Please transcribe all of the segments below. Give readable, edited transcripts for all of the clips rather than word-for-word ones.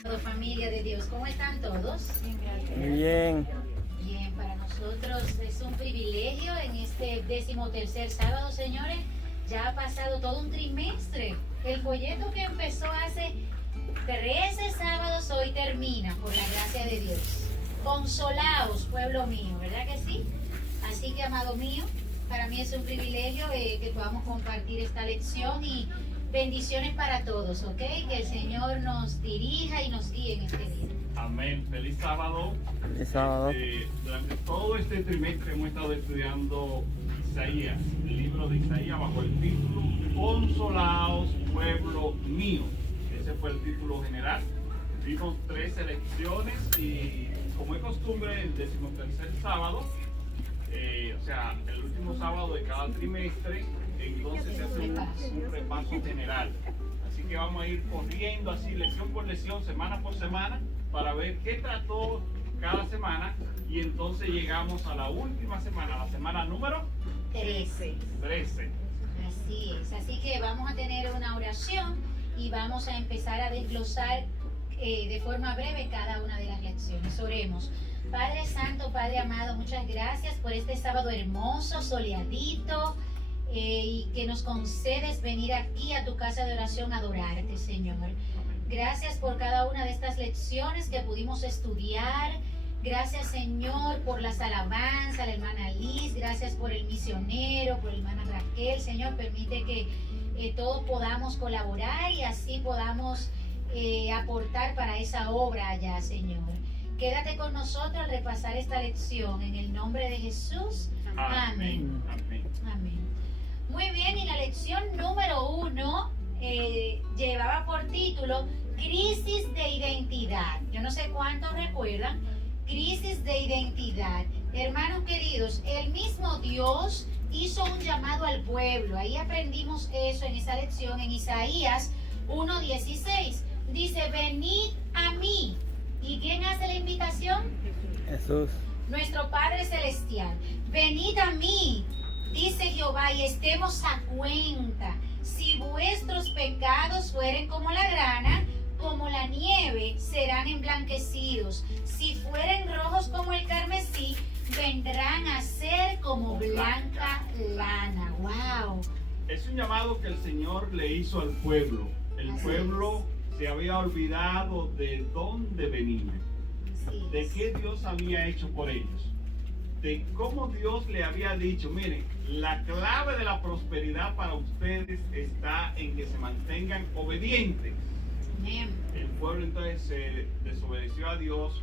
Familia de Dios, ¿cómo están todos? Bien. Bien, para nosotros es un privilegio en este 13º sábado, señores. Ya ha pasado todo un trimestre. El folleto que empezó hace 13 sábados hoy termina, por la gracia de Dios. Consolaos, pueblo mío, ¿verdad que sí? Así que, amado mío, para mí es un privilegio que podamos compartir esta lección y bendiciones para todos, ¿ok? Que el Señor nos dirija y nos guíe en este día. Amén. Feliz sábado. Feliz sábado. Durante todo este trimestre hemos estado estudiando Isaías, el libro de Isaías, bajo el título Consolaos, pueblo mío. Ese fue el título general. Vimos 13 lecciones y, como es costumbre, el 13º sábado, o sea, el último sábado de cada trimestre, entonces se hace un repaso general. Así que vamos a ir corriendo así, lección por lección, semana por semana, para ver qué trató cada semana. Y entonces llegamos a la última semana, la semana número 13. Así es. Así que vamos a tener una oración y vamos a empezar a desglosar de forma breve cada una de las lecciones. Oremos. Padre Santo, Padre amado, muchas gracias por este sábado hermoso, soleadito, y que nos concedes venir aquí a tu casa de oración a adorarte, Señor. Gracias por cada una de estas lecciones que pudimos estudiar. Gracias, Señor, por las alabanzas, la hermana Liz. Gracias por el misionero, por la hermana Raquel. Señor, permite que todos podamos colaborar y así podamos aportar para esa obra allá, Señor. Quédate con nosotros al repasar esta lección. En el nombre de Jesús. Amén. Amén. Amén. Muy bien, y la lección número 1 llevaba por título Crisis de Identidad. Yo no sé cuántos recuerdan, crisis de identidad. Hermanos queridos, el mismo Dios hizo un llamado al pueblo. Ahí aprendimos eso en esa lección, en Isaías 1:16. Dice, venid a mí. ¿Y quién hace la invitación? Jesús. Nuestro Padre Celestial. Venid a mí, dice Jehová, y estemos a cuenta. Si vuestros pecados fueren como la grana, como la nieve, serán emblanquecidos. Si fueren rojos como el carmesí, vendrán a ser como blanca lana. ¡Wow! Es un llamado que el Señor le hizo al pueblo. El Así pueblo se había olvidado de dónde venía, de qué Dios había hecho por ellos, de cómo Dios le había dicho, miren, la clave de la prosperidad para ustedes está en que se mantengan obedientes. Amén. El pueblo entonces se desobedeció a Dios,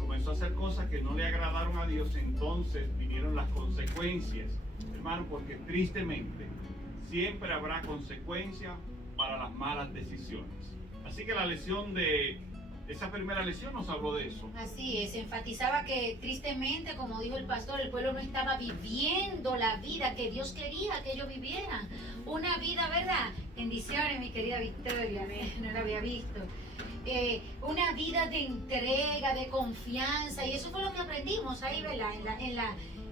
comenzó a hacer cosas que no le agradaron a Dios, entonces vinieron las consecuencias, hermano, porque tristemente siempre habrá consecuencias para las malas decisiones. Así que la lección de esa primera lección nos habló de eso. Así es, enfatizaba que tristemente, como dijo el pastor, el pueblo no estaba viviendo la vida que Dios quería que ellos vivieran. Una vida, ¿verdad? Bendiciones, mi querida Victoria, no la había visto. Una vida de entrega, de confianza, y eso fue lo que aprendimos ahí, ¿verdad?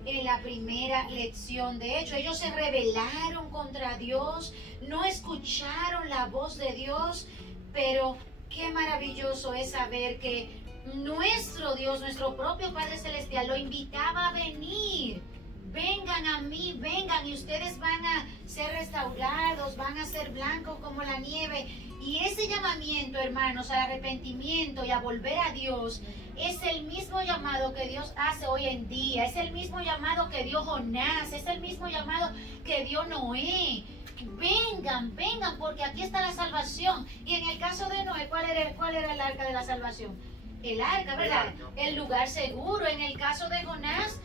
En la primera lección. De hecho, ellos se rebelaron contra Dios, no escucharon la voz de Dios, pero qué maravilloso es saber que nuestro Dios, nuestro propio Padre Celestial, lo invitaba a venir. Vengan a mí, vengan, y ustedes van a ser restaurados, van a ser blancos como la nieve. Y ese llamamiento, hermanos, al arrepentimiento y a volver a Dios, es el mismo llamado que Dios hace hoy en día. Es el mismo llamado que dio Jonás, es el mismo llamado que dio Noé. Vengan, vengan, porque aquí está la salvación. Y en el caso de Noé, ¿cuál era el arca de la salvación? El arca, ¿verdad? El lugar seguro. En el caso de Jonás,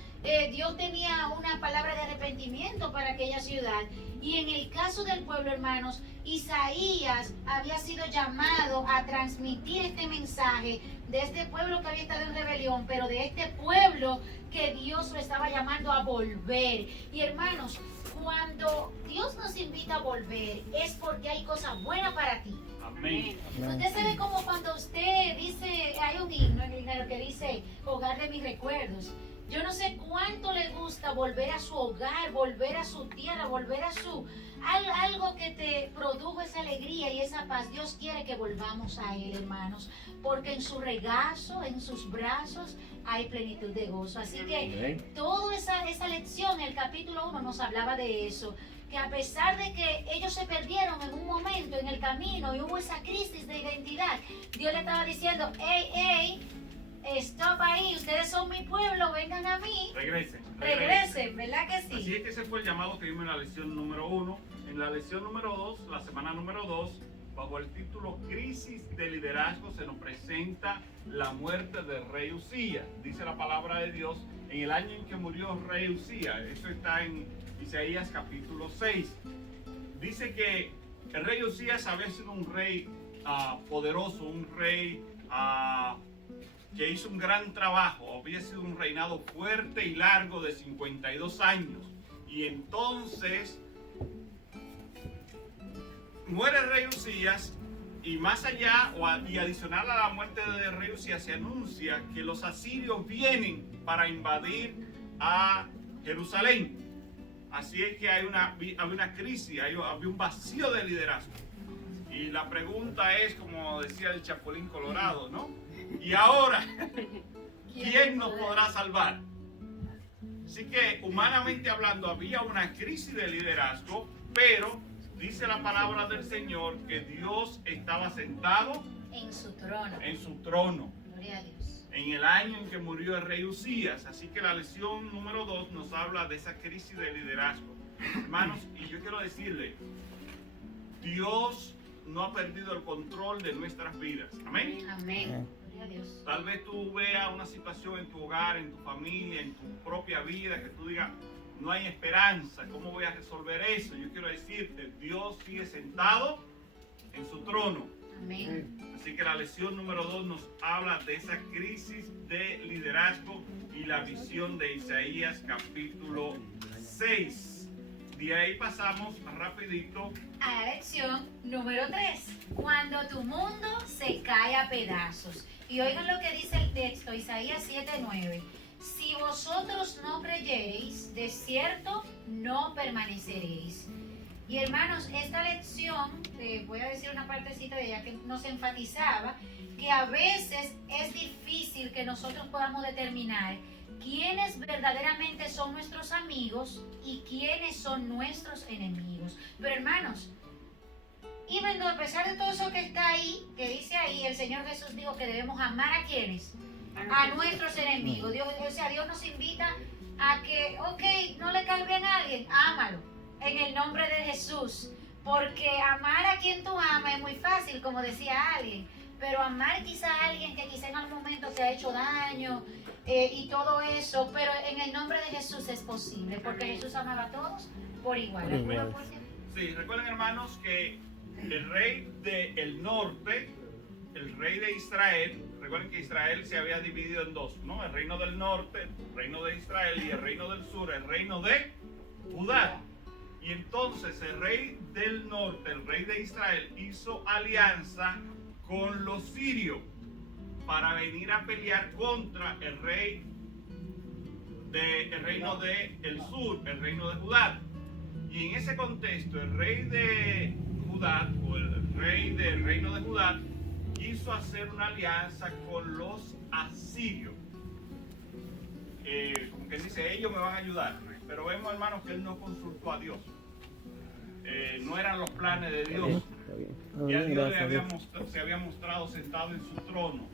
Dios tenía una palabra de arrepentimiento para aquella ciudad. Y en el caso del pueblo, hermanos, Isaías había sido llamado a transmitir este mensaje de este pueblo que había estado en rebelión, pero de este pueblo que Dios lo estaba llamando a volver. Y hermanos, cuando Dios nos invita a volver, es porque hay cosas buenas para ti. Amén. Usted se ve como cuando usted dice, hay un himno en el que dice, hogar de mis recuerdos. Yo no sé cuánto le gusta volver a su hogar, volver a su tierra, volver a su algo que te produjo esa alegría y esa paz. Dios quiere que volvamos a Él, hermanos, porque en su regazo, en sus brazos, hay plenitud de gozo. Así que toda esa lección, el capítulo 1 nos hablaba de eso, que a pesar de que ellos se perdieron en un momento en el camino y hubo esa crisis de identidad, Dios le estaba diciendo, hey, stop ahí, ustedes son mi pueblo, vengan a mí. Regresen, ¿verdad que sí? Así es que ese fue el llamado que vimos en la lección número 1. En la lección número 2, la semana número 2, bajo el título Crisis de Liderazgo, se nos presenta la muerte del rey Usías. Dice la palabra de Dios, en el año en que murió el rey Usías. Eso está en Isaías capítulo 6. Dice que el rey Usías había sido un rey poderoso, un rey que hizo un gran trabajo. Había sido un reinado fuerte y largo de 52 años. Y entonces muere el rey Usías, y más allá y adicional a la muerte del rey Usías, se anuncia que los asirios vienen para invadir a Jerusalén. Así es que había una crisis, había un vacío de liderazgo. Y la pregunta es, como decía el Chapulín Colorado, ¿no? Y ahora, ¿quién nos podrá salvar? Así que, humanamente hablando, había una crisis de liderazgo, pero dice la palabra del Señor que Dios estaba sentado en su trono. En su trono. Gloria a Dios. En el año en que murió el rey Usías. Así que la lección número 2 nos habla de esa crisis de liderazgo. Hermanos, y yo quiero decirle, Dios no ha perdido el control de nuestras vidas. Amén. Amén. Gloria a Dios. Tal vez tú veas una situación en tu hogar, en tu familia, en tu propia vida, que tú digas, no hay esperanza, ¿cómo voy a resolver eso? Yo quiero decirte, Dios sigue sentado en su trono. Amén. Así que la lección número 2 nos habla de esa crisis de liderazgo y la visión de Isaías capítulo 6. De ahí pasamos rapidito a la lección número 3, cuando tu mundo se cae a pedazos. Y oigan lo que dice el texto, Isaías 7:9. Si vosotros no creyereis, de cierto no permaneceréis. Y hermanos, esta lección, voy a decir una partecita de ella que nos enfatizaba, que a veces es difícil que nosotros podamos determinar quiénes verdaderamente son nuestros amigos y quiénes son nuestros enemigos. Pero hermanos, even though, a pesar de todo eso que está ahí, que dice ahí, el Señor Jesús dijo que debemos amar a quienes, a nuestros enemigos. Dios nos invita a que, ok, no le cae bien a alguien, ámalo en el nombre de Jesús, porque amar a quien tú amas es muy fácil, como decía alguien, pero amar quizá a alguien que quizá en algún momento te ha hecho daño y todo eso, pero en el nombre de Jesús es posible, porque Jesús amaba a todos por igual. Sí, recuerden, hermanos, que el rey del norte, el rey de Israel, recuerden que Israel se había dividido en dos, ¿no? El reino del norte, el reino de Israel, y el reino del sur, el reino de Judá. Y entonces el rey del norte, el rey de Israel, hizo alianza con los sirios para venir a pelear contra el reino del sur, el reino de Judá. Y en ese contexto, el rey de Judá, o el rey del reino de Judá, quiso hacer una alianza con los asirios. Como que dice, ellos me van a ayudar. Pero vemos, hermanos, que él no consultó a Dios. No eran los planes de Dios. Ya Dios se había mostrado sentado en su trono.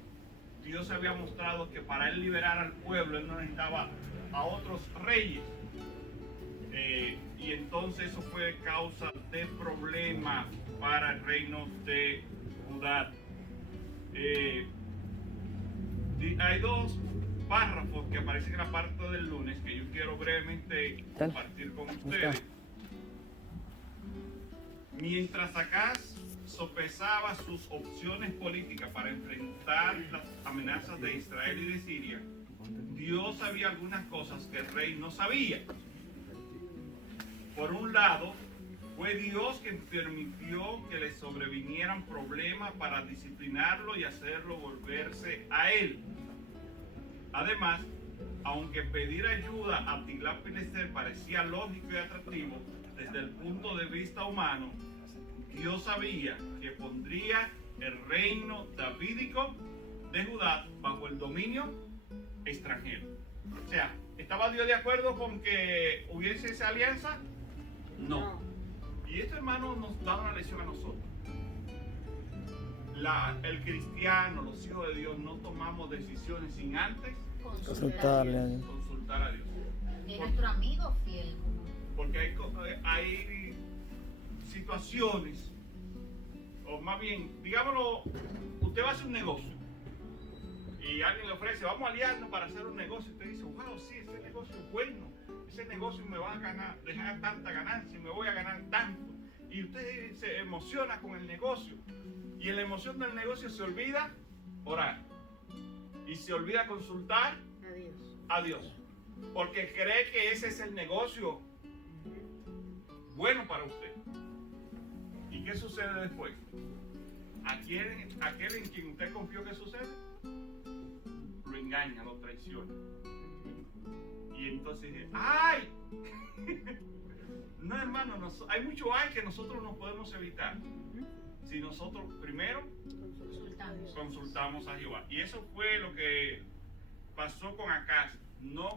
Dios se había mostrado que para él liberar al pueblo, él no necesitaba a otros reyes. Y entonces eso fue causa de problemas para el reino de Judá. Hay dos párrafos que aparecen en la parte del lunes que yo quiero brevemente compartir con ustedes. Mientras Acaz sopesaba sus opciones políticas para enfrentar las amenazas de Israel y de Siria, Dios sabía algunas cosas que el rey no sabía. Por un lado, fue Dios quien permitió que le sobrevinieran problemas para disciplinarlo y hacerlo volverse a él. Además, aunque pedir ayuda a Tiglat-Pileser parecía lógico y atractivo desde el punto de vista humano, Dios sabía que pondría el reino davídico de Judá bajo el dominio extranjero. O sea, ¿estaba Dios de acuerdo con que hubiese esa alianza? No. Y esto, hermano, nos da una lección a nosotros. El cristiano, los hijos de Dios, no tomamos decisiones sin antes Consultarle a Dios. consultar a Dios. Es nuestro amigo fiel. Porque hay situaciones, o más bien, digámoslo, usted va a hacer un negocio y alguien le ofrece, vamos a aliarnos para hacer un negocio, y usted dice, wow, sí, ese negocio es bueno, ese negocio me va a dejar tanta ganancia, me voy a ganar tanto, y usted se emociona con el negocio, y en la emoción del negocio se olvida orar, y se olvida consultar a Dios, porque cree que ese es el negocio bueno para usted. ¿Y qué sucede después? Aquel en quien usted confió, que sucede, lo engaña, lo traiciona. Y entonces dice, ¡ay! No, hermano, hay mucho ay que nosotros no podemos evitar si nosotros primero consultamos a Jehová. Y eso fue lo que pasó con Acaz. No